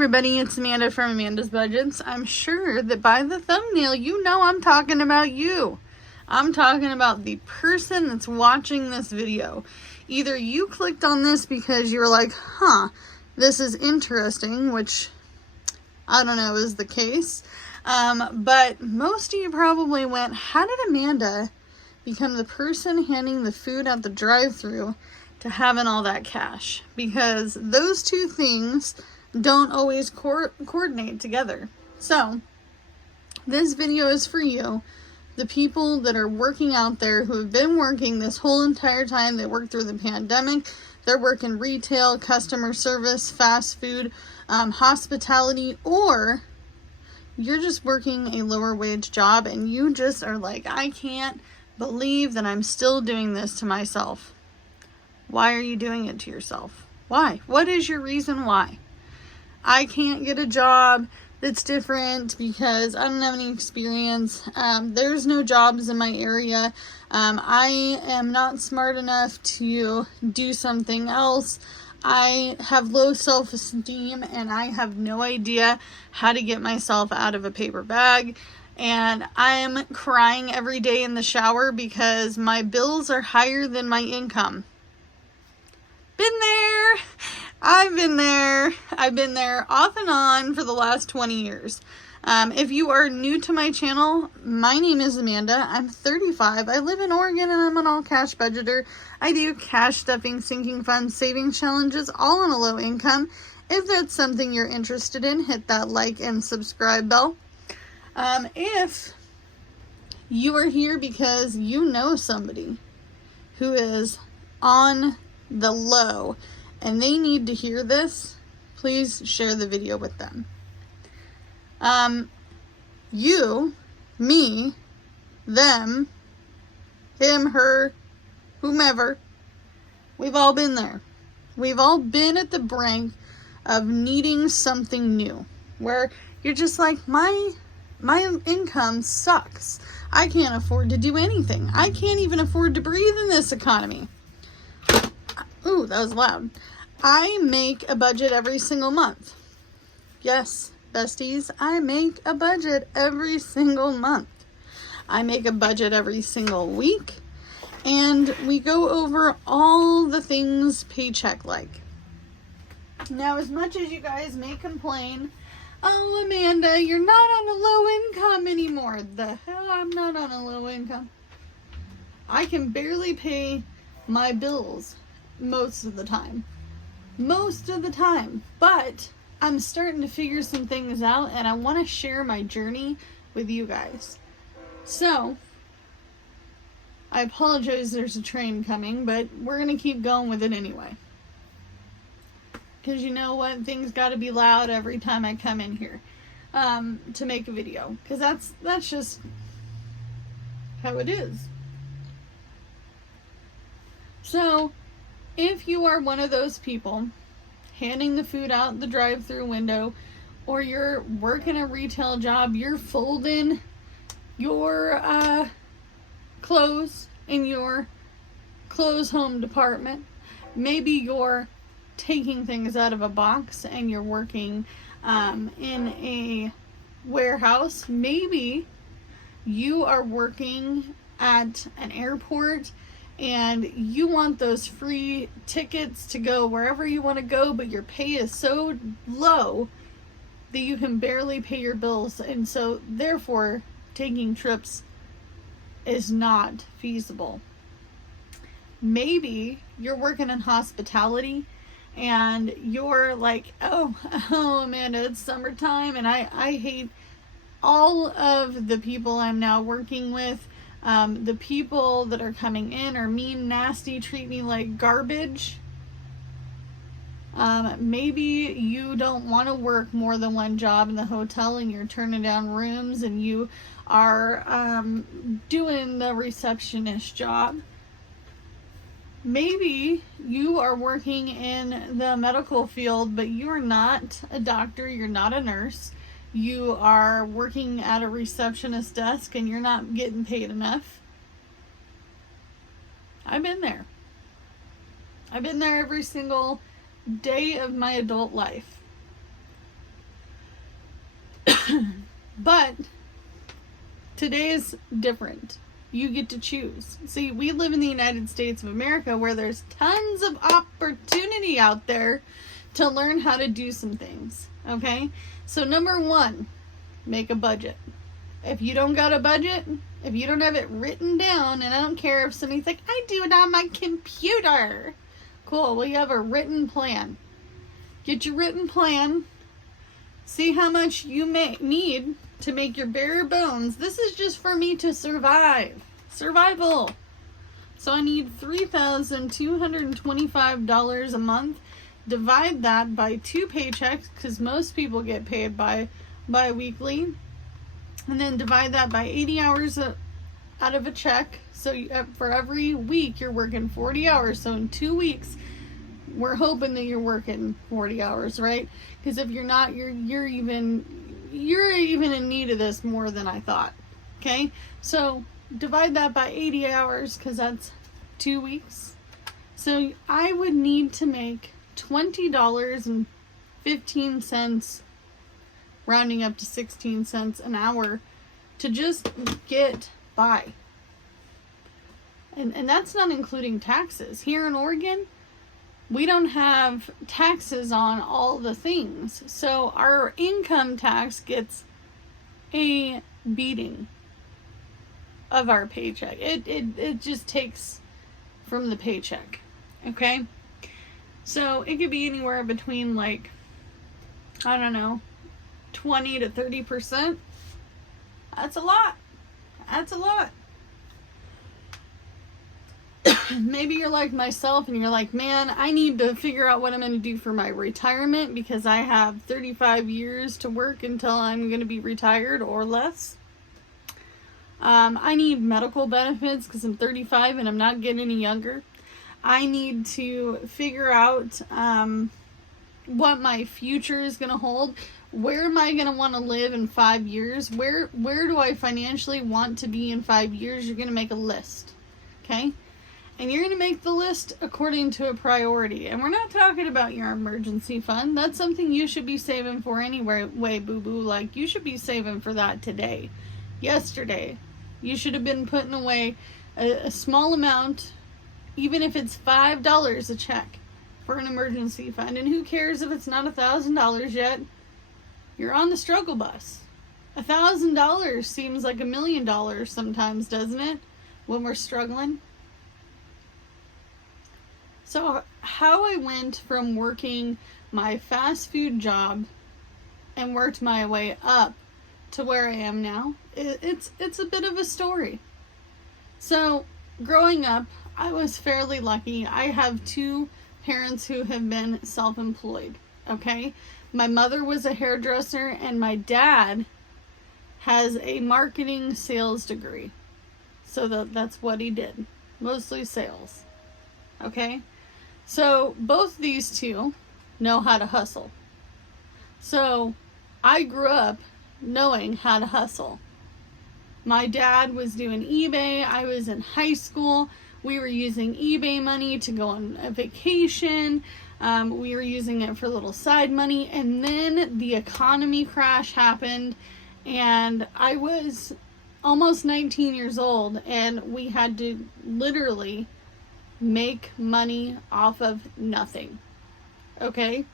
everybody, it's Amanda from Amanda's Budgets. I'm sure that by the thumbnail, you know I'm talking about you. I'm talking about the person that's watching this video. Either you clicked on this because you were like, this is interesting, which I don't know is the case. But most of you probably went, how did Amanda become the person handing the food at the drive-thru to having all that cash? Because those two things don't always coordinate together. So this video is for you, the people that are working out there, who have been working this whole entire time. They worked through the pandemic. They're working retail, customer service, fast food, hospitality, or you're just working a lower wage job and you just are like, I can't believe that I'm still doing this to myself. Why are you doing it to yourself? Why? What is your reason why? I can't get a job that's different because I don't have any experience. There's no jobs in my area. I am not smart enough to do something else. I have low self-esteem and I have no idea how to get myself out of a paper bag. And I'm crying every day in the shower because my bills are higher than my income. Been there. I've been there. I've been there off and on for the last 20 years. If you are new to my channel, my name is Amanda. I'm 35. I live in Oregon and I'm an all-cash budgeter. I do cash stuffing, sinking funds, savings challenges, all on a low income. If that's something you're interested in, hit that like and subscribe bell. If you are here because you know somebody who is on the low and they need to hear this, please share the video with them. You, me, them, him, her, whomever, we've all been there. We've all been at the brink of needing something new, where you're just like, my income sucks. I can't afford to do anything. I can't even afford to breathe in this economy. Ooh, that was loud. I make a budget every single month. Yes, besties, I make a budget every single month. I make a budget every single week, and we go over all the things paycheck like. Now, as much as you guys may complain, oh, Amanda, you're not on a low income anymore. The hell, I'm not on a low income. I can barely pay my bills most of the time. But I'm starting to figure some things out and I want to share my journey with you guys. So, I apologize there's a train coming, but we're going to keep going with it anyway. Because you know what? Things got to be loud every time I come in here to make a video. Because that's just how it is. So, if you are one of those people handing the food out the drive-thru window, or you're working a retail job, you're folding your clothes in your clothes home department, maybe you're taking things out of a box and you're working in a warehouse, maybe you are working at an airport and you want those free tickets to go wherever you want to go, but your pay is so low that you can barely pay your bills, and so therefore taking trips is not feasible. Maybe you're working in hospitality and you're like, oh Amanda, it's summertime and I hate all of the people I'm now working with. The people that are coming in are mean, nasty, treat me like garbage. Maybe you don't want to work more than one job in the hotel and you're turning down rooms and you are doing the receptionist job. Maybe you are working in the medical field, but you're not a doctor, you're not a nurse. You are working at a receptionist desk and you're not getting paid enough. I've been there. I've been there every single day of my adult life. But today is different. You get to choose. See, we live in the United States of America where there's tons of opportunity out there to learn how to do some things. Okay? So number one, make a budget. If you don't got a budget, if you don't have it written down, and I don't care if somebody's like, I do it on my computer. Cool, well, you have a written plan. Get your written plan. See how much you need to make your bare bones. This is just for me to survive. Survival. So I need $3,225 a month. Divide that by 2 paychecks, because most people get paid bi-weekly. And then divide that by 80 hours out of a check. So for every week, you're working 40 hours. So in 2 weeks, we're hoping that you're working 40 hours, right? Because if you're not, you're even in need of this more than I thought. Okay? So divide that by 80 hours, because that's 2 weeks. So I would need to make $20.15, rounding up to 16 cents an hour, to just get by. And that's not including taxes. Here in Oregon, we don't have taxes on all the things. So our income tax gets a beating of our paycheck. It just takes from the paycheck. Okay? So it could be anywhere between, like, I don't know, 20 to 30%. That's a lot. That's a lot. Maybe you're like myself and you're like, man, I need to figure out what I'm going to do for my retirement because I have 35 years to work until I'm going to be retired or less. I need medical benefits because I'm 35 and I'm not getting any younger. I need to figure out what my future is going to hold. Where am I going to want to live in 5 years? Where do I financially want to be in 5 years? You're going to make a list. Okay? And you're going to make the list according to a priority. And we're not talking about your emergency fund. That's something you should be saving for anyway, boo-boo. Like, you should be saving for that today. Yesterday. You should have been putting away a small amount, even if it's $5 a check, for an emergency fund. And who cares if it's not $1,000 yet? You're on the struggle bus. $1,000 seems like $1 million sometimes, doesn't it? When we're struggling. So how I went from working my fast food job and worked my way up to where I am now, it's a bit of a story. So growing up, I was fairly lucky. I have 2 parents who have been self-employed, okay? My mother was a hairdresser and my dad has a marketing sales degree. So that's what he did, mostly sales, okay? So both these 2 know how to hustle. So I grew up knowing how to hustle. My dad was doing eBay. I was in high school. We were using eBay money to go on a vacation. We were using it for a little side money. And then the economy crash happened. And I was almost 19 years old. And we had to literally make money off of nothing. Okay?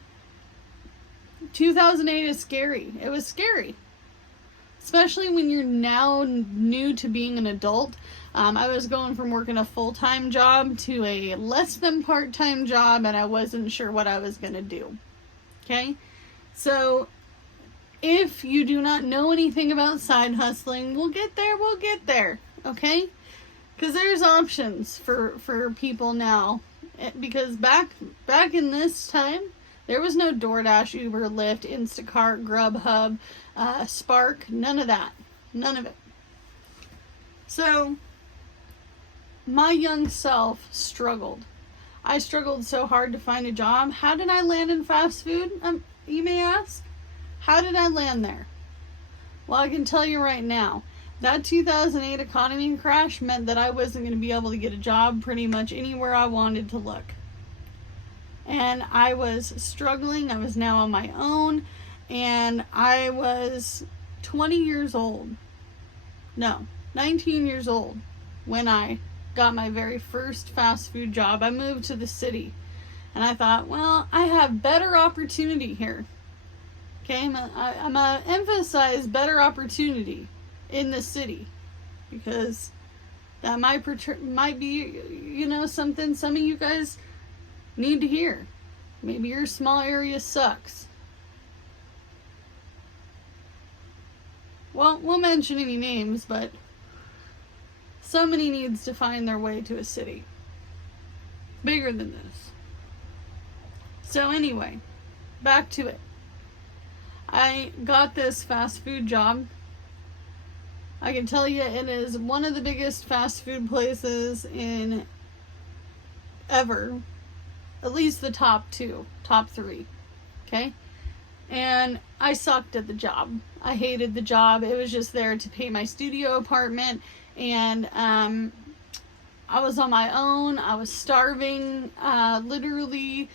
2008 is scary. It was scary. Especially when you're now new to being an adult. I was going from working a full-time job to a less than part-time job, and I wasn't sure what I was going to do. Okay? So, if you do not know anything about side hustling, we'll get there. Okay? Because there's options for people now. Because back in this time, there was no DoorDash, Uber, Lyft, Instacart, Grubhub, Spark, none of that. None of it. So, my young self struggled. I struggled so hard to find a job. How did I land in fast food, you may ask? How did I land there? Well, I can tell you right now. That 2008 economy crash meant that I wasn't going to be able to get a job pretty much anywhere I wanted to look. And I was struggling. I was now on my own. And I was 20 years old. No, 19 years old when I got my very first fast food job. I moved to the city and I thought, well, I have better opportunity here. Okay, I'm gonna emphasize better opportunity in the city because that might be, something some of you guys need to hear. Maybe your small area sucks. Well, won't mention any names, but somebody needs to find their way to a city bigger than this. So anyway, back to it. I got this fast food job. I can tell you it is one of the biggest fast food places in ever. At least the top 3. Okay? And I sucked at the job. I hated the job. It was just there to pay my studio apartment. And I was on my own. I was starving. Literally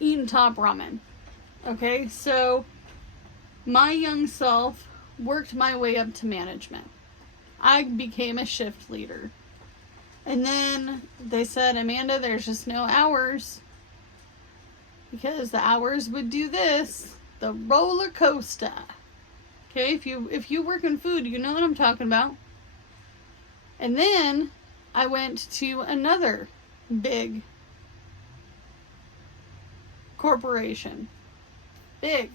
eating top ramen. Okay? So my young self worked my way up to management. I became a shift leader. And then they said, Amanda, there's just no hours. Because the hours would do this. The roller coaster. Okay, if you work in food, you know what I'm talking about. And then I went to another big corporation. Big.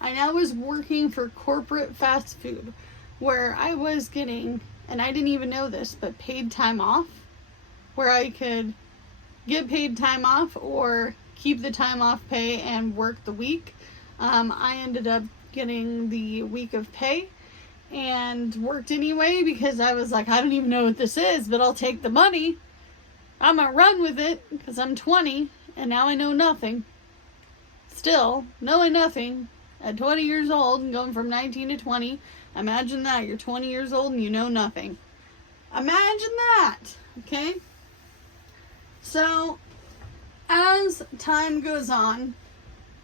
I now was working for corporate fast food where I was getting, and I didn't even know this, but paid time off, where I could get paid time off or keep the time off pay and work the week. I ended up getting the week of pay and worked anyway because I was like, I don't even know what this is, but I'll take the money. I'm gonna run with it because I'm 20 and now I know nothing. Still, knowing nothing at 20 years old and going from 19 to 20, imagine that. You're 20 years old and you know nothing. Imagine that, okay? So, as time goes on,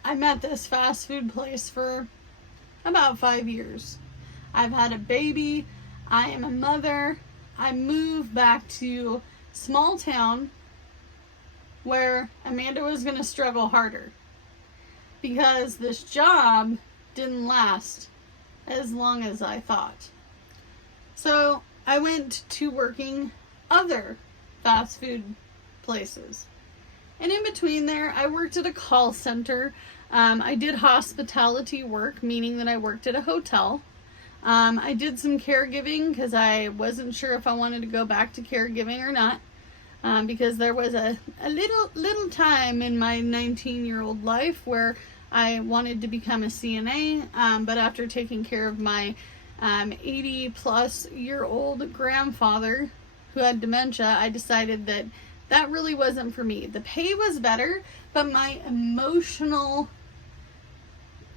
I'm at this fast food place for about 5 years. I've had a baby. I am a mother. I moved back to small town where Amanda was going to struggle harder because this job didn't last as long as I thought. So I went to working other fast food places. And in between there, I worked at a call center. I did hospitality work, meaning that I worked at a hotel. I did some caregiving because I wasn't sure if I wanted to go back to caregiving or not. Because there was a little time in my 19-year-old life where I wanted to become a CNA, but after taking care of my 80-plus-year-old grandfather who had dementia, I decided that really wasn't for me. The pay was better, but my emotional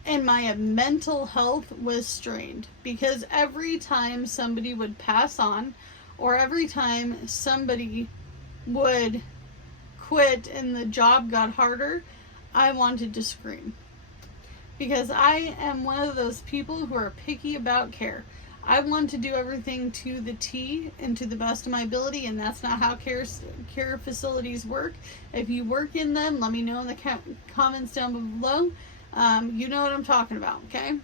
and my mental health was strained because every time somebody would pass on or every time somebody would quit and the job got harder, I wanted to scream. Because I am one of those people who are picky about care. I want to do everything to the T and to the best of my ability, and that's not how care facilities work. If you work in them, let me know in the comments down below. You know what I'm talking about, okay?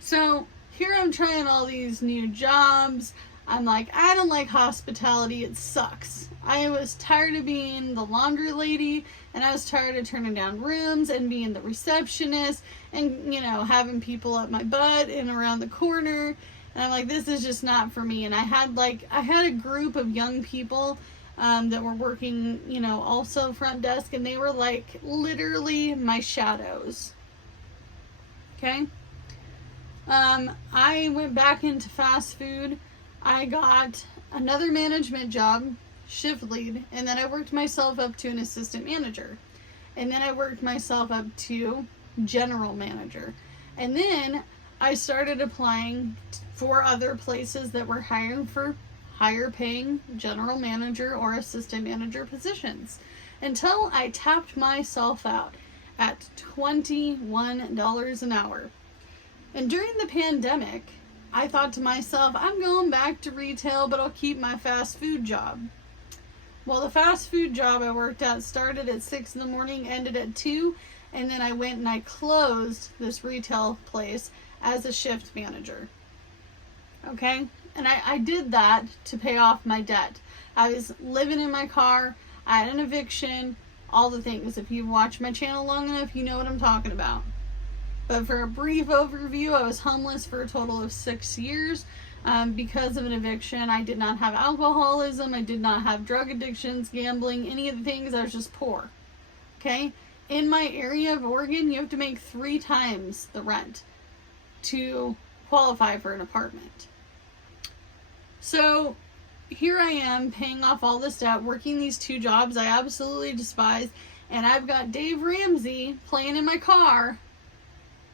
So here I'm trying all these new jobs. I'm like, I don't like hospitality. It sucks. I was tired of being the laundry lady, and I was tired of turning down rooms and being the receptionist and, having people up my butt and around the corner. And I'm like, this is just not for me. And I had a group of young people that were working, also front desk, and they were like literally my shadows. Okay? I went back into fast food. I got another management job, shift lead, and then I worked myself up to an assistant manager. And then I worked myself up to general manager. And then I started applying for other places that were hiring for higher paying general manager or assistant manager positions until I tapped myself out at $21 an hour. And during the pandemic, I thought to myself, I'm going back to retail, but I'll keep my fast food job. Well, the fast food job I worked at started at 6 in the morning, ended at 2, and then I went and I closed this retail place as a shift manager. Okay? And I did that to pay off my debt. I was living in my car, I had an eviction, all the things. If you've watched my channel long enough, you know what I'm talking about. But for a brief overview, I was homeless for a total of 6 years because of an eviction. I did not have alcoholism. I did not have drug addictions, gambling, any of the things. I was just poor. Okay? In my area of Oregon, you have to make 3 times the rent to qualify for an apartment. So here I am paying off all this debt, working these 2 jobs I absolutely despise, and I've got Dave Ramsey playing in my car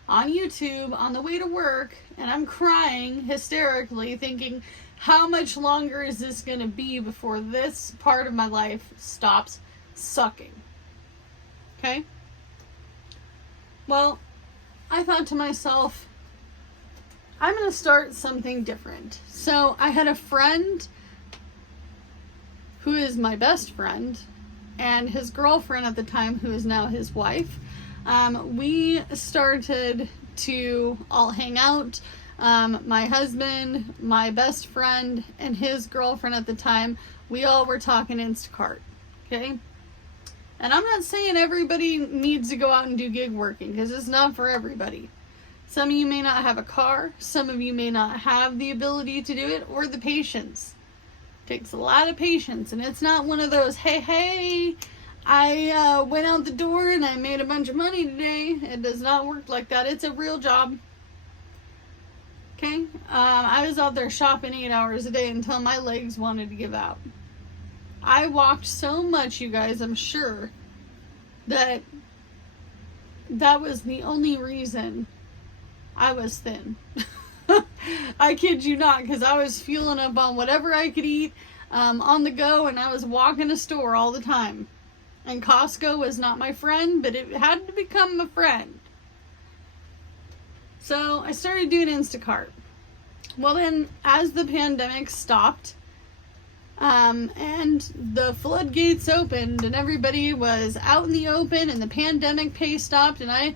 on YouTube on the way to work, and I'm crying hysterically thinking, how much longer is this going to be before this part of my life stops sucking? Okay? Well, I thought to myself, I'm going to start something different. So I had a friend who is my best friend, and his girlfriend at the time, who is now his wife. We started to all hang out. My husband, my best friend, and his girlfriend at the time, we all were talking Instacart. Okay? And I'm not saying everybody needs to go out and do gig working, because it's not for everybody. Some of you may not have a car. Some of you may not have the ability to do it or the patience. It takes a lot of patience, and it's not one of those, hey, I went out the door and I made a bunch of money today. It does not work like that. It's a real job. Okay? I was out there shopping 8 hours a day until my legs wanted to give out. I walked so much, you guys, I'm sure, that was the only reason I was thin. I kid you not, because I was fueling up on whatever I could eat on the go, and I was walking a store all the time. And Costco was not my friend, but it had to become a friend. So I started doing Instacart. Well then, as the pandemic stopped, and the floodgates opened, and everybody was out in the open, and the pandemic pay stopped, and I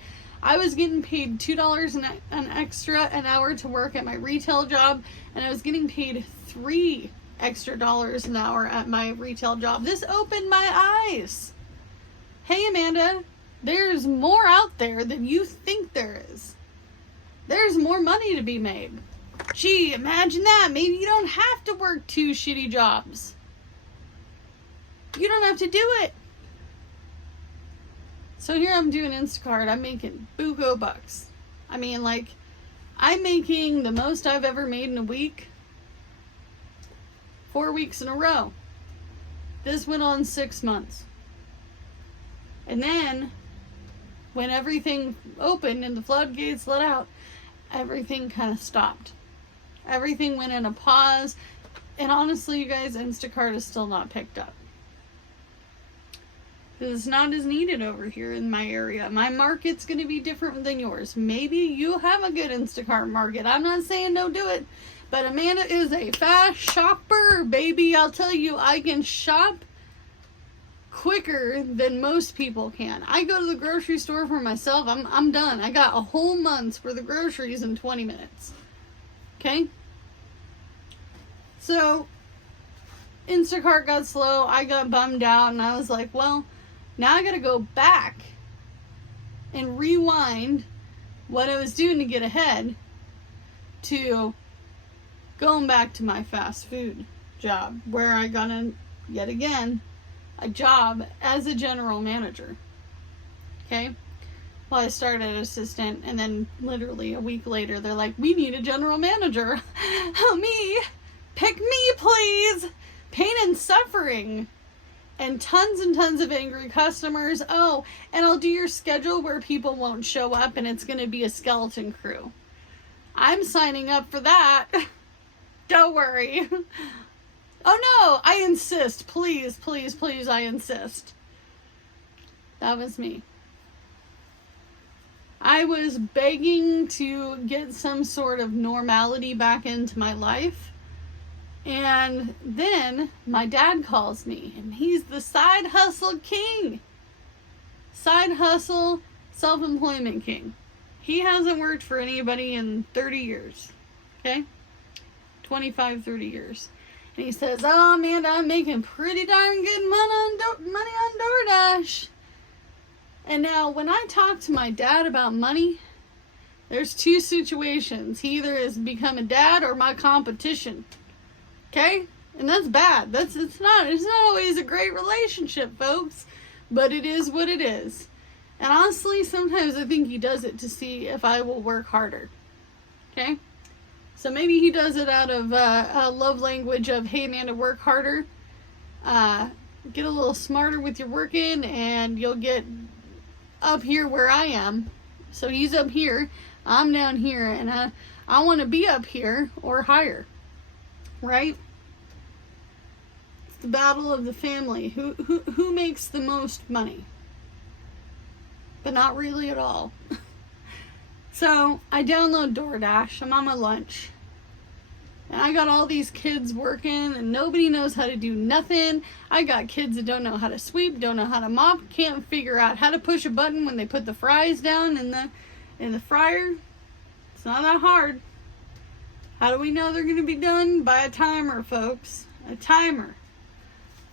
was getting paid $2 an extra an hour to work at my retail job, and I was getting paid $3 extra an hour at my retail job. This opened my eyes. Hey Amanda, there's more out there than you think there is. There's more money to be made. Gee, imagine that. Maybe you don't have to work 2 shitty jobs. You don't have to do it. So here I'm doing Instacart. I'm making buco bucks. I mean, like, I'm making the most I've ever made in a week 4 weeks in a row. This went on 6 months. And then, when everything opened and the floodgates let out, everything kind of stopped. Everything went in a pause. And honestly, you guys, Instacart is still not picked up. It's not as needed over here in my area. My market's going to be different than yours. Maybe you have a good Instacart market. I'm not saying don't do it. But Amanda is a fast shopper, baby. I'll tell you, I can shop quicker than most people can. I go to the grocery store for myself. I'm done. I got a whole month's worth of groceries in 20 minutes. Okay? So, Instacart got slow. I got bummed out, and I was like, well, now I gotta go back and rewind what I was doing to get ahead to going back to my fast food job, where I got yet again a job as a general manager. Okay? Well, I started as assistant, and then literally a week later, they're like, we need a general manager. Help me. Pick me, please. Pain and suffering. And tons of angry customers. Oh, and I'll do your schedule where people won't show up, and it's going to be a skeleton crew. I'm signing up for that. Don't worry. Oh no, I insist. Please, please, please, I insist. That was me. I was begging to get some sort of normality back into my life. And then my dad calls me, and he's the side hustle king. Side hustle, self-employment king. He hasn't worked for anybody in 30 years. Okay? 25, 30 years. And he says, oh, Amanda, I'm making pretty darn good money on DoorDash. And now, when I talk to my dad about money, there's two situations. He either has become a dad or my competition. Okay? And that's bad. It's not always a great relationship, folks. But it is what it is. And honestly, sometimes I think he does it to see if I will work harder. Okay? So maybe he does it out of a love language of, hey, Amanda, work harder. Get a little smarter with your working, and you'll get up here where I am. So he's up here, I'm down here, and I want to be up here or higher. Right? It's the battle of the family. Who makes the most money? But not really at all. So I download DoorDash. I'm on my lunch. And I got all these kids working, and nobody knows how to do nothing. I got kids that don't know how to sweep, don't know how to mop, can't figure out how to push a button when they put the fries down in the fryer. It's not that hard. How do we know they're going to be done? By a timer, folks. A timer.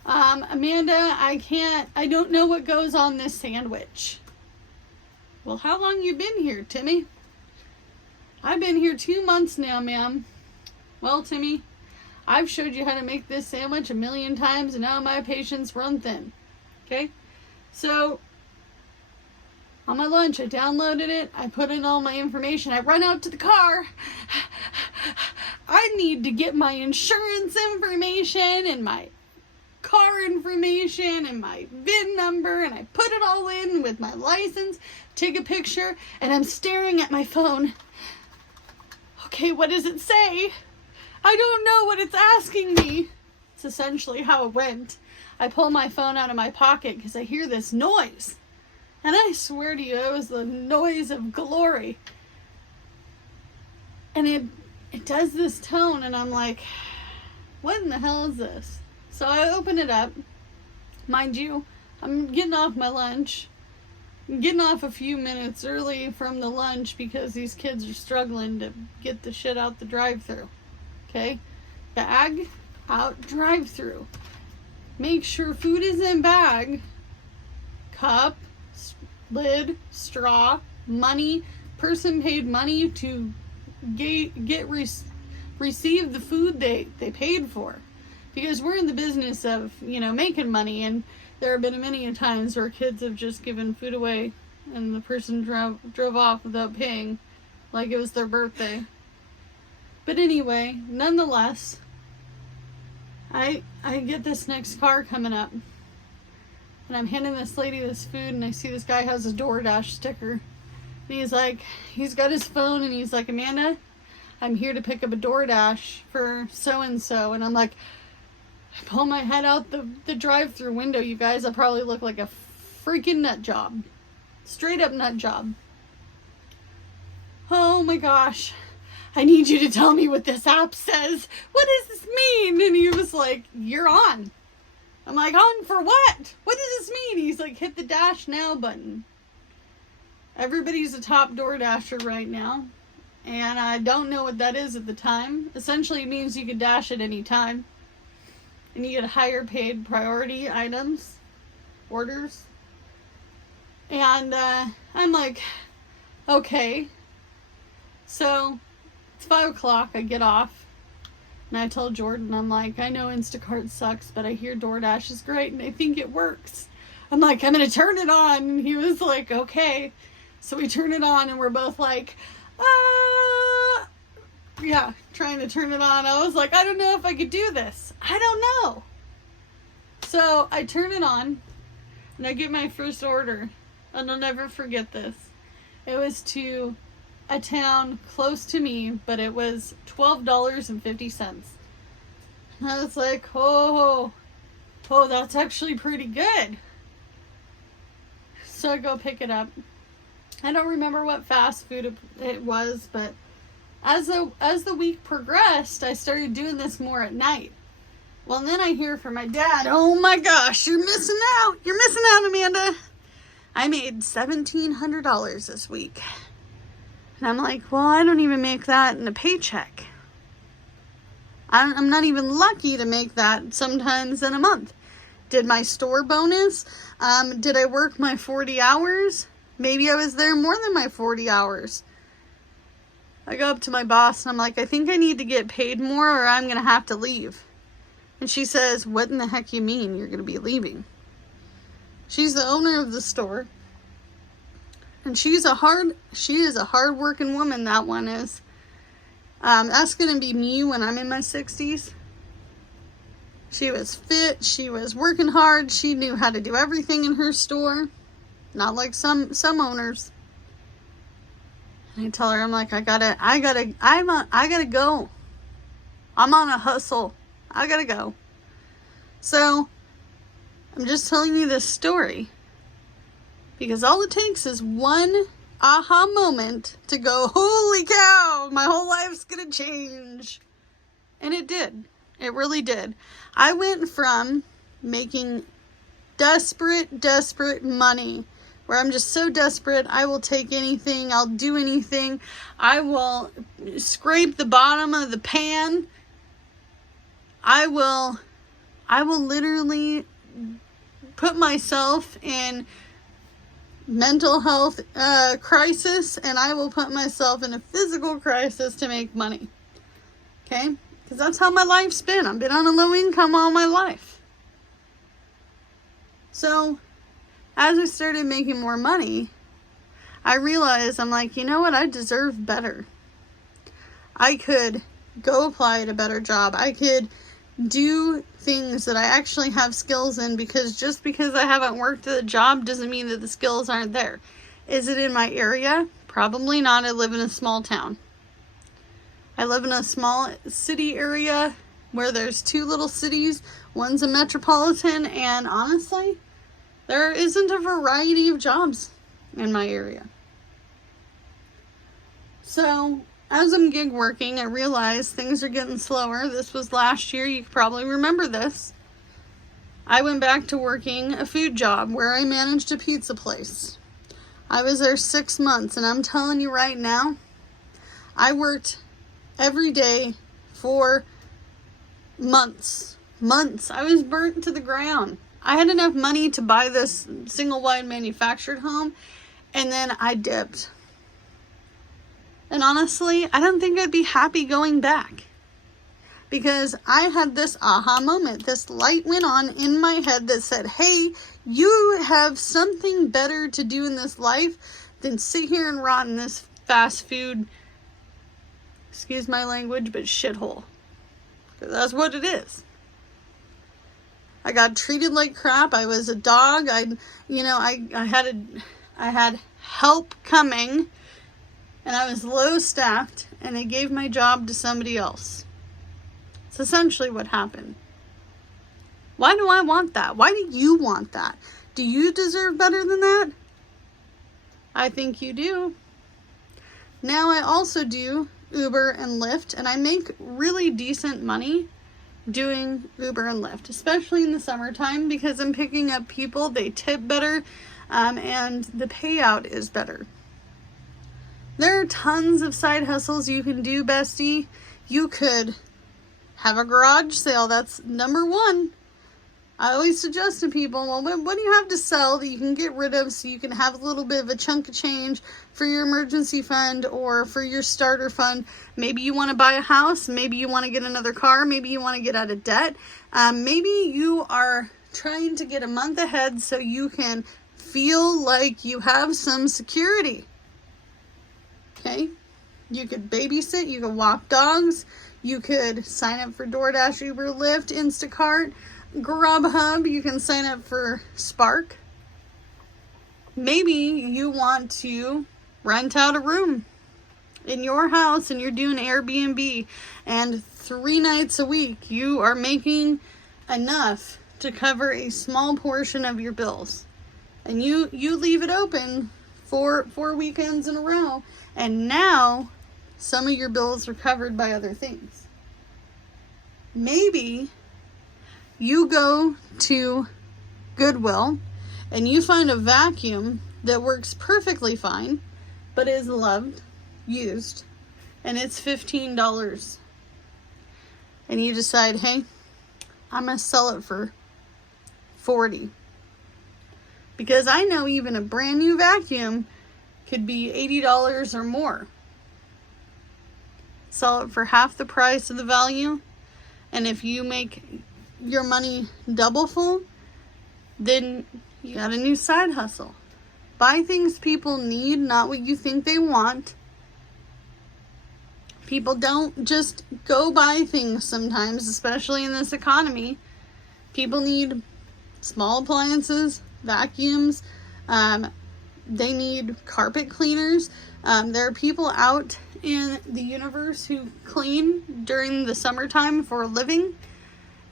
Amanda, I don't know what goes on this sandwich. Well, how long you been here, Timmy? I've been here 2 months now, ma'am. Well, Timmy, I've showed you how to make this sandwich 1,000,000 times, and now my patience run thin. Okay? So, on my lunch, I downloaded it. I put in all my information. I run out to the car. I need to get my insurance information and my car information and my VIN number, and I put it all in with my license, take a picture, and I'm staring at my phone. Okay, what does it say? I don't know what it's asking me. It's essentially how it went. I pull my phone out of my pocket because I hear this noise. And I swear to you, it was the noise of glory. And it does this tone, and I'm like, what in the hell is this? So I open it up. Mind you, I'm getting off my lunch. I'm getting off a few minutes early from the lunch because these kids are struggling to get the shit out the drive-thru. Okay? Bag out drive-thru. Make sure food is in bag. Cup, lid, straw, money. Person paid money to receive the food they paid for. Because we're in the business of, making money, and there have been many times where kids have just given food away and the person drove off without paying, like it was their birthday. But anyway, nonetheless, I get this next car coming up, and I'm handing this lady this food, and I see this guy has a DoorDash sticker. And he's got his phone, and he's like, Amanda, I'm here to pick up a DoorDash for so-and-so. And I'm like, I pull my head out the drive-thru window, you guys. I probably look like a freaking nut job. Straight up nut job. Oh my gosh. I need you to tell me what this app says. What does this mean? And he was like, you're on. I'm like, on for what? What does this mean? He's like, hit the dash now button. Everybody's a top DoorDasher right now. And I don't know what that is at the time. Essentially, it means you can dash at any time. And you get higher paid priority items, orders. And I'm like, okay. So, it's 5 o'clock, I get off. And I told Jordan, I'm like, I know Instacart sucks, but I hear DoorDash is great, and I think it works. I'm like, I'm going to turn it on. And he was like, okay. So we turn it on, and we're both like, yeah, trying to turn it on. I was like, I don't know if I could do this. I don't know. So I turn it on, and I get my first order, and I'll never forget this. It was to a town close to me, but it was $12.50. And I was like, oh, that's actually pretty good. So I go pick it up. I don't remember what fast food it was, but as the week progressed, I started doing this more at night. Well, and then I hear from my dad, "Oh my gosh, you're missing out. You're missing out, Amanda. I made $1,700 this week." And I'm like, "Well, I don't even make that in a paycheck. I'm not even lucky to make that sometimes in a month. Did my store bonus? Did I work my 40 hours? Maybe I was there more than my 40 hours. I go up to my boss and I'm like, "I think I need to get paid more or I'm going to have to leave." And she says, "What in the heck you mean you're going to be leaving?" She's the owner of the store. And she is a hard working woman, that one is. That's going to be me when I'm in my 60s. She was fit. She was working hard. She knew how to do everything in her store. Not like some owners. And I tell her, I'm like, I gotta go. I'm on a hustle. I gotta go. So, I'm just telling you this story because all it takes is one aha moment to go, "Holy cow, my whole life's gonna change." And it did. It really did. I went from making desperate money, where I'm just so desperate, I will take anything, I'll do anything, I will scrape the bottom of the pan, I will literally put myself in mental health crisis, and I will put myself in a physical crisis to make money. Okay? Because that's how my life's been. I've been on a low income all my life. So, as I started making more money, I realized, I'm like, you know what? I deserve better. I could go apply at a better job. I could do things that I actually have skills in, because just because I haven't worked at a job doesn't mean that the skills aren't there. Is it in my area? Probably not. I live in a small town. I live in a small city area where there's two little cities. One's a metropolitan, and honestly, there isn't a variety of jobs in my area. So, as I'm gig working, I realized things are getting slower. This was last year. You probably remember this. I went back to working a food job where I managed a pizza place. I was there 6 months, and I'm telling you right now, I worked every day for months. I was burnt to the ground. I had enough money to buy this single wide manufactured home, and then I dipped. And honestly, I don't think I'd be happy going back, because I had this aha moment. This light went on in my head that said, "Hey, you have something better to do in this life than sit here and rot in this fast food, excuse my language, but shithole." Because that's what it is. I got treated like crap. I was a dog. I had help coming, and I was low staffed, and they gave my job to somebody else. It's essentially what happened. Why do I want that? Why do you want that? Do you deserve better than that? I think you do. Now I also do Uber and Lyft, and I make really decent money doing Uber and Lyft, especially in the summertime, because I'm picking up people, they tip better, and the payout is better. There are tons of side hustles you can do, bestie. You could have a garage sale. That's number one. I always suggest to people, well, what do you have to sell that you can get rid of so you can have a little bit of a chunk of change for your emergency fund or for your starter fund? Maybe you want to buy a house. Maybe you want to get another car. Maybe you want to get out of debt. Maybe you are trying to get a month ahead so you can feel like you have some security. Okay? You could babysit. You could walk dogs. You could sign up for DoorDash, Uber, Lyft, Instacart, Grubhub. You can sign up for Spark. Maybe you want to rent out a room in your house and you're doing Airbnb, and 3 nights a week you are making enough to cover a small portion of your bills, and you leave it open four weekends in a row. And now some of your bills are covered by other things. Maybe you go to Goodwill and you find a vacuum that works perfectly fine, but is loved, used, and it's $15. And you decide, hey, I'm going to sell it for $40. Because I know even a brand new vacuum could be $80 or more. Sell it for half the price of the value. And if you make your money double full, then you got a new side hustle. Buy things people need, not what you think they want. People don't just go buy things sometimes, especially in this economy. People need small appliances, vacuums. They need carpet cleaners. There are people out in the universe who clean during the summertime for a living.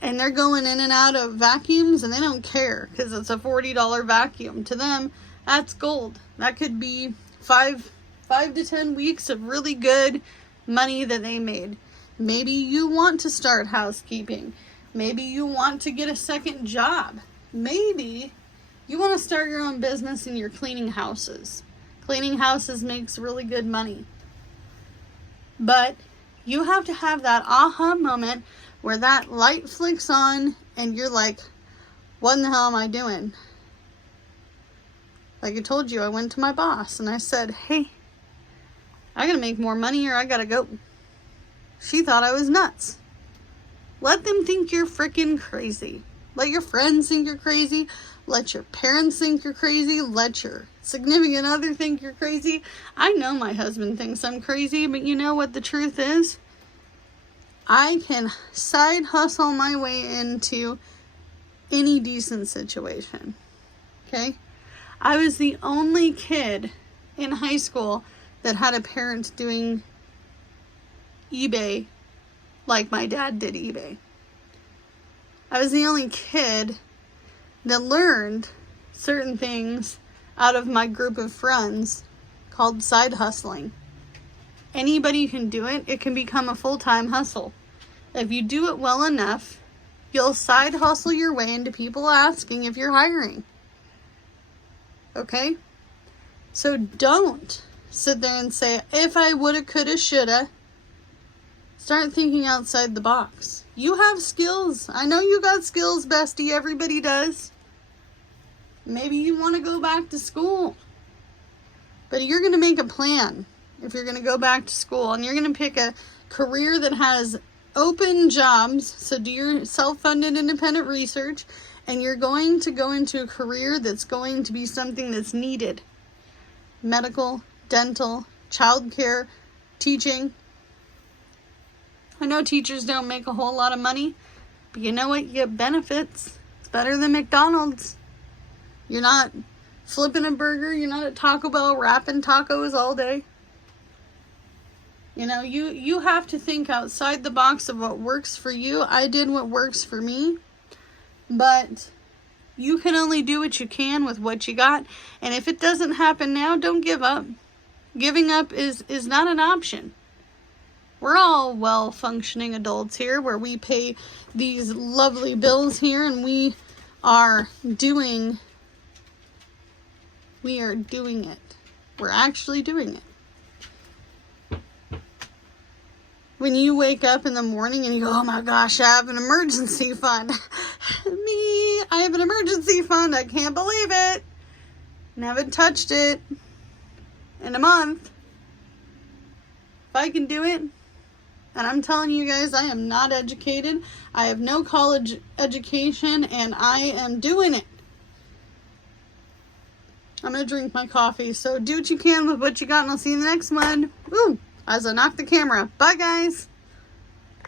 And they're going in and out of vacuums and they don't care because it's a $40 vacuum. To them, that's gold. That could be 5 to 10 weeks of really good money that they made. Maybe you want to start housekeeping. Maybe you want to get a second job. Maybe you want to start your own business and you're cleaning houses. Cleaning houses makes really good money. But you have to have that aha moment where that light flicks on and you're like, what in the hell am I doing? Like I told you, I went to my boss and I said, hey, I gotta make more money or I gotta go. She thought I was nuts. Let them think you're freaking crazy. Let your friends think you're crazy. Let your parents think you're crazy. Let your significant other think you're crazy. I know my husband thinks I'm crazy, but you know what the truth is? I can side hustle my way into any decent situation. Okay? I was the only kid in high school that had a parent doing eBay like my dad did eBay. I was the only kid that learned certain things out of my group of friends called side hustling. Anybody can do it. It can become a full-time hustle. If you do it well enough, you'll side hustle your way into people asking if you're hiring. Okay? So don't sit there and say, if I woulda, coulda, shoulda. Start thinking outside the box. You have skills. I know you got skills, bestie. Everybody does. Maybe you want to go back to school. But you're going to make a plan if you're going to go back to school. And you're going to pick a career that has open jobs. So do your self-funded independent research. And you're going to go into a career that's going to be something that's needed. Medical, dental, childcare, teaching. I know teachers don't make a whole lot of money, but you know what? You get benefits. It's better than McDonald's. You're not flipping a burger. You're not at Taco Bell wrapping tacos all day. You know, you have to think outside the box of what works for you. I did what works for me, but you can only do what you can with what you got. And if it doesn't happen now, don't give up. Giving up is not an option. We're all well-functioning adults here where we pay these lovely bills here and we are doing it. We're actually doing it. When you wake up in the morning and you go, oh my gosh, I have an emergency fund. I have an emergency fund. I can't believe it. And haven't touched it in a month. If I can do it, and I'm telling you guys, I am not educated. I have no college education, and I am doing it. I'm going to drink my coffee. So do what you can with what you got, and I'll see you in the next one. Woo! As I knock the camera. Bye, guys.